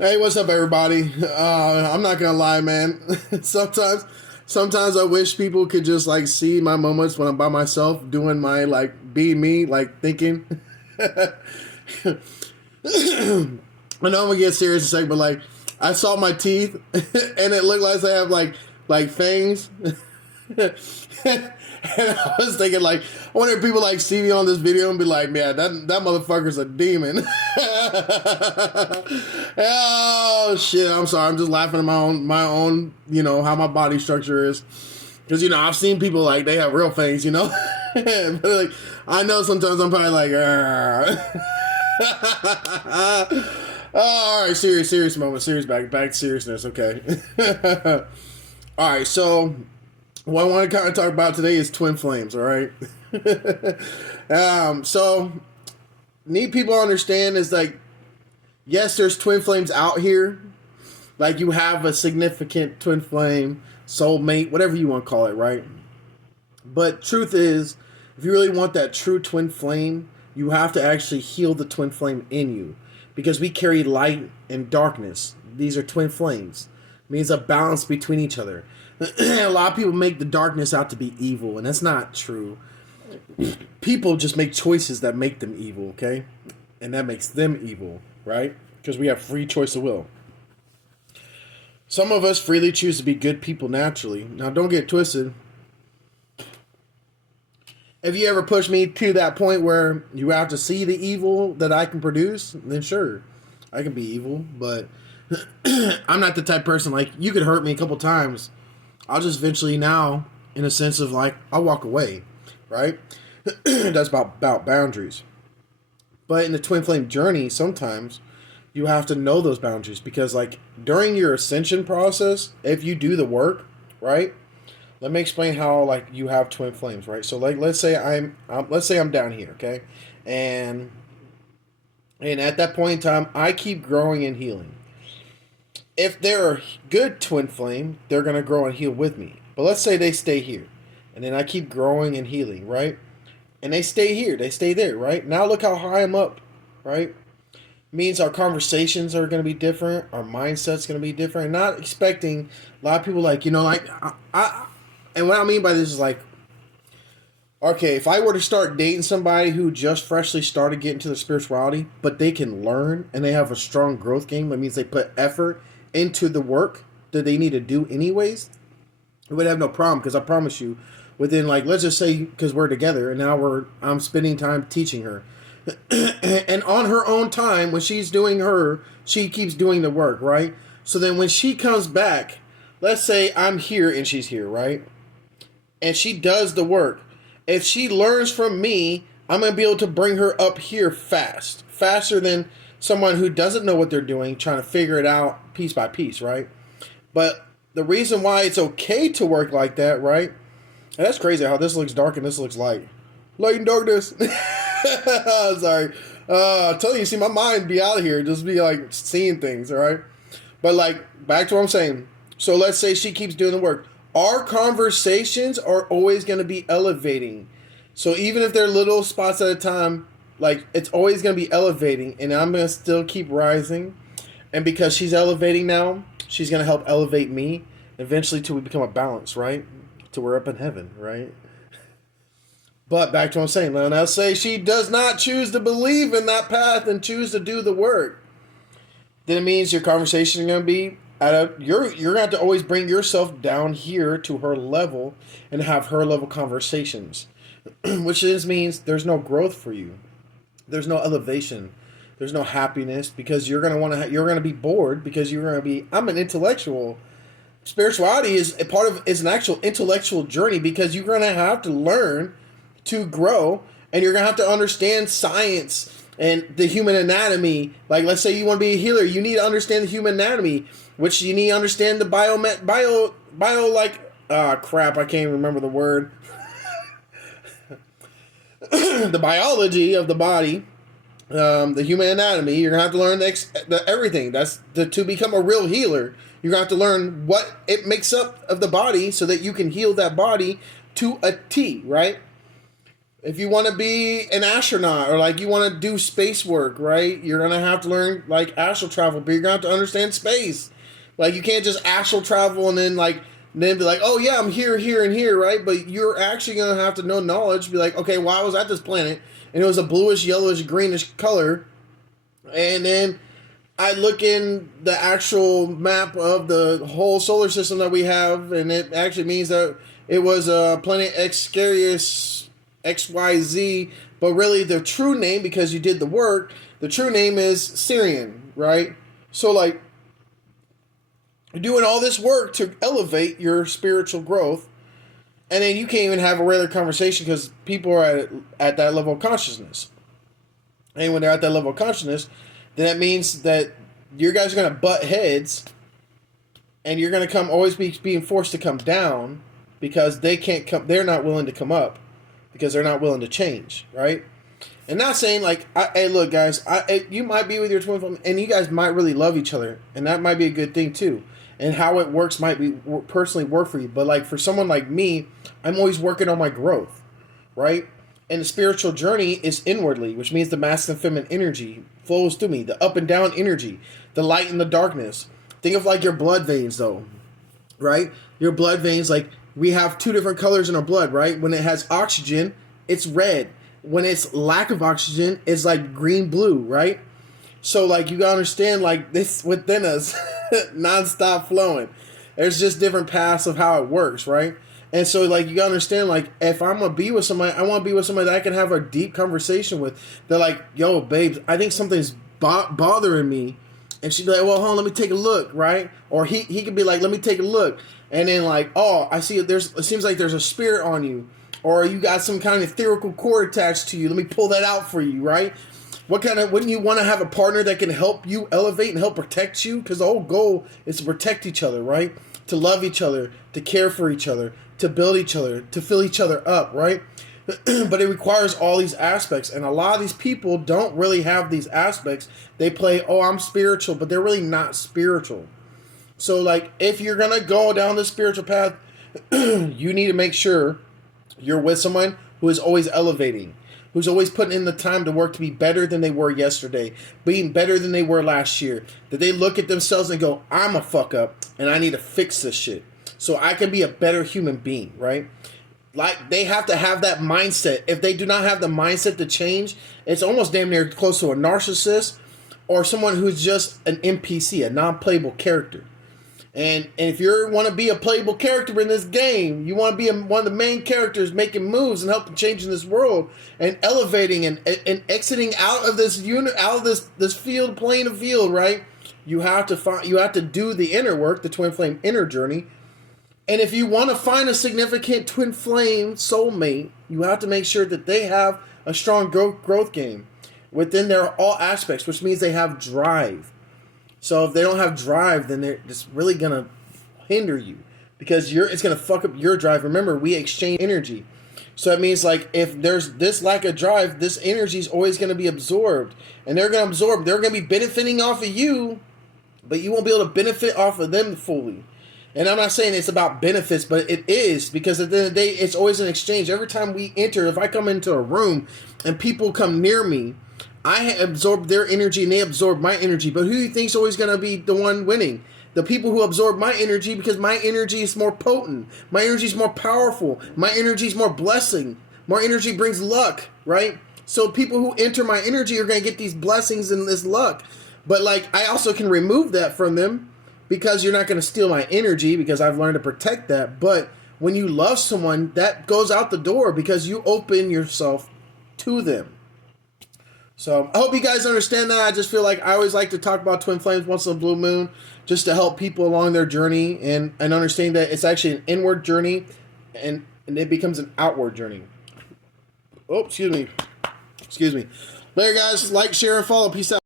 Hey, what's up, everybody? I'm not gonna lie, man. Sometimes I wish people could just like see my moments when I'm by myself doing my like being me, like thinking. I know I'm gonna get serious in a second, but like I saw my teeth, and it looked like I have like fangs. And I was thinking, like, I wonder if people like see me on this video and be like, "Man, that motherfucker's a demon." Oh shit! I'm sorry. I'm just laughing at my own, how my body structure is, because I've seen people like they have real fangs, but like I know sometimes I'm probably like, oh, all right, serious moment, serious back to seriousness. Okay. All right, so what I want to kind of talk about today is twin flames, all right? So need people to understand is like, yes, there's twin flames out here. Like you have a significant twin flame, soulmate, whatever you want to call it, right? But truth is, if you really want that true twin flame, you have to actually heal the twin flame in you. Because we carry light and darkness. These are twin flames. It means a balance between each other. A lot of people make the darkness out to be evil, and that's not true. People just make choices that make them evil, okay? And that makes them evil, right? Because we have free choice of will. Some of us freely choose to be good people naturally. Now, don't get twisted. If you ever push me to that point where you have to see the evil that I can produce, then sure, I can be evil. But I'm not the type of person, like, you could hurt me a couple times. I'll just eventually now, in a sense of like, I'll walk away, right? That's about boundaries. But in the twin flame journey, sometimes you have to know those boundaries because like during your ascension process, if you do the work, right? Let me explain how like you have twin flames, right? So like let's say I'm down here, okay? And at that point in time, I keep growing and healing. If they're a good twin flame, they're going to grow and heal with me. But let's say they stay here. And then I keep growing and healing, right? And they stay here. They stay there, right? Now look how high I'm up, right? Means our conversations are going to be different. Our mindset's going to be different. Not expecting a lot of people like, and what I mean by this is like, okay, if I were to start dating somebody who just freshly started getting to the spirituality, but they can learn and they have a strong growth game, that means they put effort into the work that they need to do anyways, we would have no problem because I promise you, within like, let's just say because we're together and now I'm spending time teaching her. And on her own time, when she's doing she keeps doing the work, right? So then when she comes back, let's say I'm here and she's here, right? And she does the work. If she learns from me, I'm going to be able to bring her up here faster than someone who doesn't know what they're doing, trying to figure it out piece by piece, right? But the reason why it's okay to work like that, right? And that's crazy how this looks dark and this looks light. Light and darkness. Sorry. I'm telling you, see, my mind be out of here. Just be like seeing things, all right? But like, back to what I'm saying. So let's say she keeps doing the work. Our conversations are always going to be elevating. So even if they're little spots at a time, like it's always going to be elevating, and I'm going to still keep rising. And because she's elevating now, she's going to help elevate me eventually till we become a balance, right? Till we're up in heaven, right? But back to what I'm saying, now let's say she does not choose to believe in that path and choose to do the work. Then it means your conversation is going to be you're going to have to always bring yourself down here to her level and have her level conversations. Which means there's no growth for you. There's no elevation. There's no happiness because you're going to you're going to be bored because you're going to be, I'm an intellectual. Spirituality is an actual intellectual journey because you're going to have to learn to grow and you're going to have to understand science and the human anatomy. Like, let's say you want to be a healer, you need to understand the human anatomy, which you need to understand the crap, I can't remember the word. The biology of the body, the human anatomy. You're gonna have to learn everything. That's to become a real healer. You're gonna have to learn what it makes up of the body so that you can heal that body to a T, right? If you want to be an astronaut or like you want to do space work, right? You're gonna have to learn like astral travel, but you're gonna have to understand space. Like you can't just astral travel and then be like, oh yeah, I'm here, here, and here, right? But you're actually gonna have to know knowledge. Be like, okay, well I was at this planet and it was a bluish, yellowish, greenish color, and then I look in the actual map of the whole solar system that we have, and it actually means that it was planet Xcarius XYZ, but really the true name, because you did the work, the true name is Syrian, right? So like, you're doing all this work to elevate your spiritual growth, and then you can't even have a regular conversation because people are at that level of consciousness. And when they're at that level of consciousness, then that means that you guys are going to butt heads, and you're going to always be being forced to come down because they can't come. They're not willing to come up because they're not willing to change, right? And not saying like, hey, look, guys, you might be with your twin flame, and you guys might really love each other, and that might be a good thing too. And how it works might be personally work for you, but like for someone like me, I'm always working on my growth, right? And the spiritual journey is inwardly, which means the masculine and feminine energy flows through me, the up and down energy, the light and the darkness. Think of like your blood veins, though, right? Your blood veins, like we have two different colors in our blood, right? When it has oxygen, it's red. When it's lack of oxygen, it's like green, blue, right? So like you gotta understand, like this within us, non-stop flowing. There's just different paths of how it works, right? And so like you gotta understand, like if I'm gonna be with somebody, I want to be with somebody that I can have a deep conversation with. They're like, yo, babes, I think something's bothering me. And she'd be like, well, hold on, let me take a look, right? Or he could be like, let me take a look. And then like, oh, I see it seems like there's a spirit on you. Or you got some kind of ethereal cord attached to you. Let me pull that out for you, right? Wouldn't you want to have a partner that can help you elevate and help protect you? Because the whole goal is to protect each other, right? To love each other, to care for each other, to build each other, to fill each other up, right? But it requires all these aspects. And a lot of these people don't really have these aspects. They play, oh, I'm spiritual, but they're really not spiritual. So like, if you're going to go down the spiritual path, you need to make sure you're with someone who is always elevating, who's always putting in the time to work to be better than they were yesterday, being better than they were last year. That they look at themselves and go, I'm a fuck up and I need to fix this shit so I can be a better human being, right? Like they have to have that mindset. If they do not have the mindset to change, it's almost damn near close to a narcissist or someone who's just an NPC, a non-playable character. And if you want to be a playable character in this game, you want to be one of the main characters making moves and helping changing this world and elevating and exiting out of this unit, out of this field, playing a field, right? You have to do the inner work, the twin flame inner journey. And if you want to find a significant twin flame soulmate, you have to make sure that they have a strong growth game within their all aspects, which means they have drive. So if they don't have drive, then they're just really going to hinder you because it's going to fuck up your drive. Remember, we exchange energy. So it means like if there's this lack of drive, this energy is always going to be absorbed. And they're going to absorb. They're going to be benefiting off of you, but you won't be able to benefit off of them fully. And I'm not saying it's about benefits, but it is, because at the end of the day, it's always an exchange. Every time we enter, if I come into a room and people come near me, I absorb their energy and they absorb my energy. But who do you think is always going to be the one winning? The people who absorb my energy, because my energy is more potent. My energy is more powerful. My energy is more blessing. More energy brings luck, right? So people who enter my energy are going to get these blessings and this luck. But like, I also can remove that from them because you're not going to steal my energy, because I've learned to protect that. But when you love someone, that goes out the door because you open yourself to them. So I hope you guys understand that. I just feel like I always like to talk about twin flames once in a blue moon, just to help people along their journey and understand that it's actually an inward journey and it becomes an outward journey. Oh, excuse me. Later, guys. Like, share, and follow. Peace out.